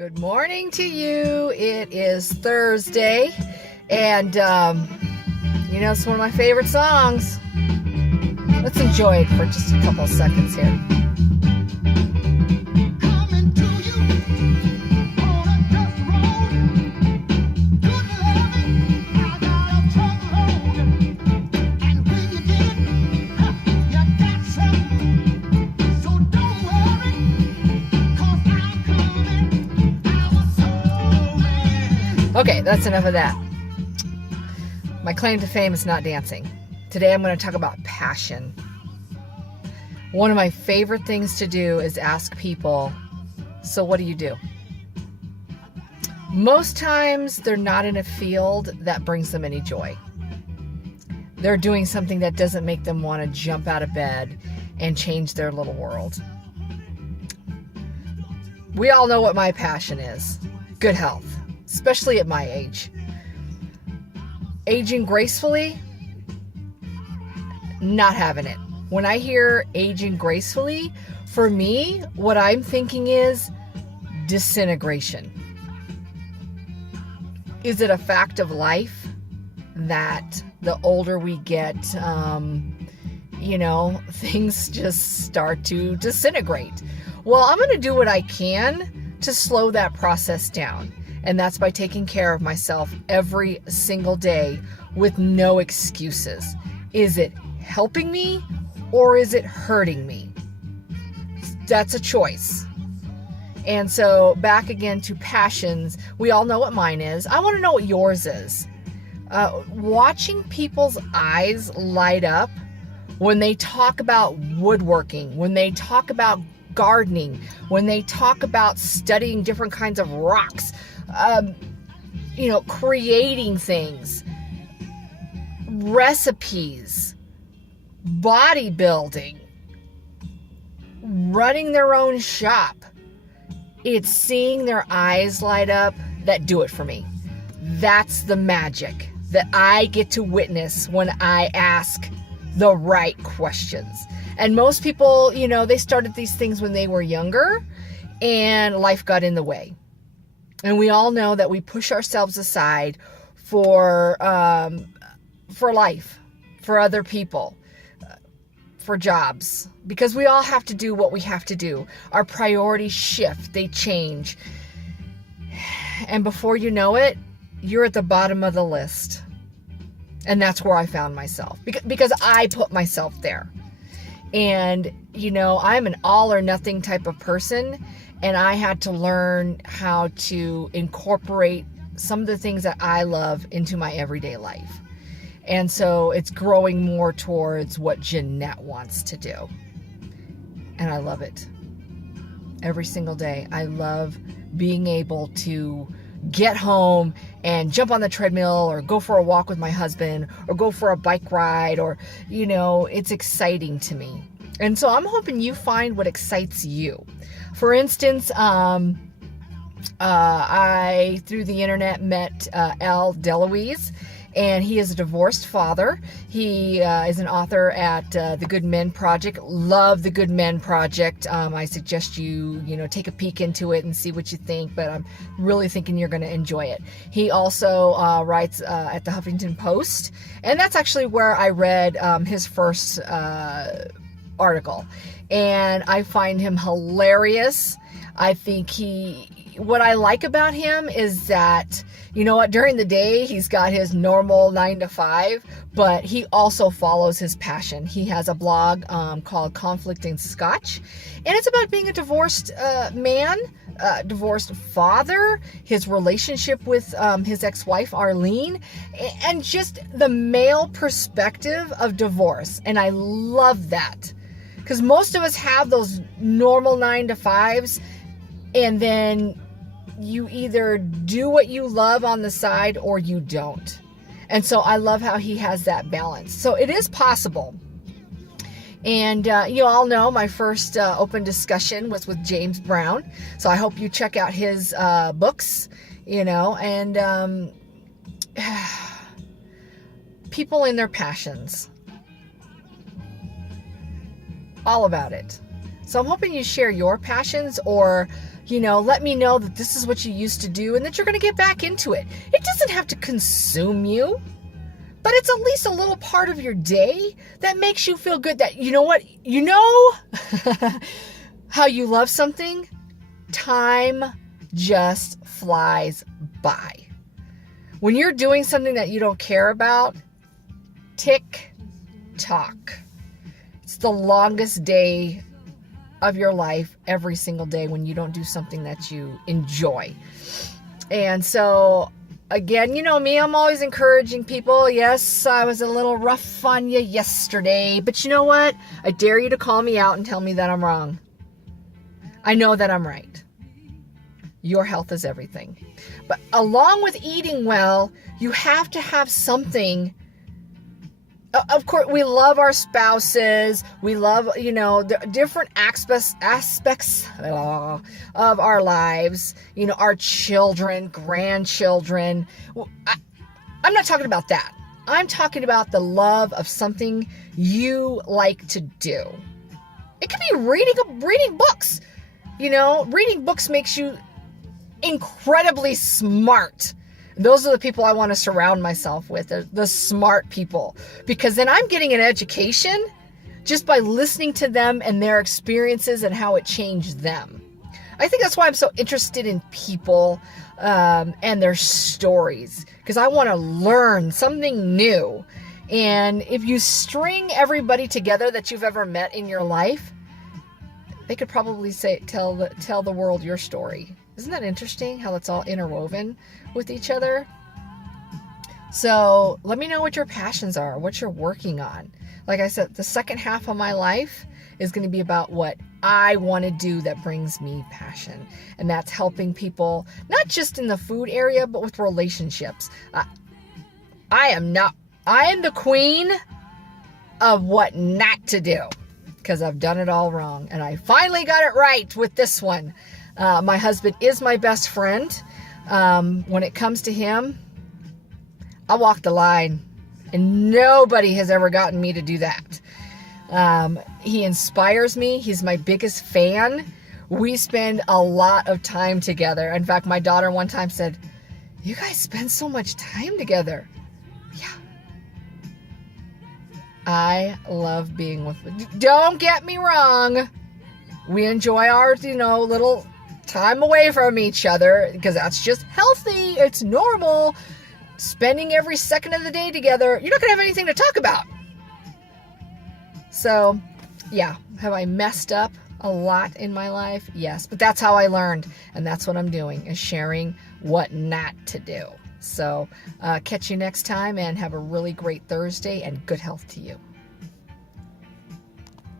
Good morning to you. It is Thursday, and it's one of my favorite songs. Let's enjoy it for just a couple of seconds here. Okay, that's enough of that. My claim to fame is not dancing. Today I'm going to talk about passion. One of my favorite things to do is ask people, so what do you do? Most times they're not in a field that brings them any joy. They're doing something that doesn't make them want to jump out of bed and change their little world. We all know what my passion is. Good health. Especially at my age. Aging gracefully, not having it. When I hear aging gracefully, for me, what I'm thinking is disintegration. Is it a fact of life that the older we get, things just start to disintegrate? Well, I'm going to do what I can to slow that process down. And that's by taking care of myself every single day with no excuses. Is it helping me or is it hurting me? That's a choice. And so back again to passions. We all know what mine is. I want to know what yours is. Watching people's eyes light up when they talk about woodworking, when they talk about gardening, when they talk about studying different kinds of rocks, creating things, recipes, bodybuilding, running their own shop. It's seeing their eyes light up that do it for me. That's the magic that I get to witness when I ask the right questions. And most people, they started these things when they were younger and life got in the way. And we all know that we push ourselves aside for life, for other people, for jobs, because we all have to do what we have to do. Our priorities shift, they change. And before you know it, you're at the bottom of the list. And that's where I found myself because I put myself there. And, I'm an all or nothing type of person. And I had to learn how to incorporate some of the things that I love into my everyday life. And so it's growing more towards what Jeanette wants to do. And I love it. Every single day. I love being able to get home and jump on the treadmill or go for a walk with my husband or go for a bike ride or, it's exciting to me. And so I'm hoping you find what excites you. For instance, I, through the internet, met Al DeLuise, and he is a divorced father. He is an author at The Good Men Project. Love The Good Men Project. I suggest you, take a peek into it and see what you think, but I'm really thinking you're going to enjoy it. He also writes at the Huffington Post, and that's actually where I read his first article. And I find him hilarious. I think what I like about him is that, during the day, he's got his normal 9 to 5, but he also follows his passion. He has a blog called Conflict and Scotch, and it's about being a divorced man, divorced father, his relationship with his ex-wife, Arlene, and just the male perspective of divorce. And I love that. Because most of us have those normal 9 to 5s, and then you either do what you love on the side or you don't. And so I love how he has that balance. So it is possible. And you all know my first open discussion was with James Brown. So I hope you check out his books, and people in their passions. All about it. So I'm hoping you share your passions or let me know that this is what you used to do and that you're going to get back into it. It doesn't have to consume you, but it's at least a little part of your day that makes you feel good that, you know what, how you love something, time just flies by. When you're doing something that you don't care about, tick tock. It's the longest day of your life every single day when you don't do something that you enjoy. And so, again, you know me, I'm always encouraging people. Yes, I was a little rough on you yesterday, but you know what? I dare you to call me out and tell me that I'm wrong. I know that I'm right. Your health is everything. But along with eating well, you have to have something. Of course, we love our spouses. We love, the different aspects of our lives. Our children, grandchildren. I'm not talking about that. I'm talking about the love of something you like to do. It could be reading books. Reading books makes you incredibly smart. Those are the people I want to surround myself with, the smart people, because then I'm getting an education just by listening to them and their experiences and how it changed them. I think that's why I'm so interested in people and their stories, because I want to learn something new. And if you string everybody together that you've ever met in your life, they could probably tell the world your story. Isn't that interesting how it's all interwoven with each other? So let me know what your passions are, what you're working on. Like I said, the second half of my life is going to be about what I want to do that brings me passion. And that's helping people, not just in the food area, but with relationships. I am the queen of what not to do, because I've done it all wrong. And I finally got it right with this one. My husband is my best friend. When it comes to him, I walk the line, and nobody has ever gotten me to do that. He inspires me. He's my biggest fan. We spend a lot of time together. In fact, my daughter one time said, "You guys spend so much time together." Yeah. I love being with them. Don't get me wrong. We enjoy our, little time away from each other, because that's just healthy. It's normal. Spending every second of the day together, you're not going to have anything to talk about. So, yeah, have I messed up a lot in my life? Yes, but that's how I learned, and that's what I'm doing, is sharing what not to do. So, catch you next time, and have a really great Thursday, and good health to you.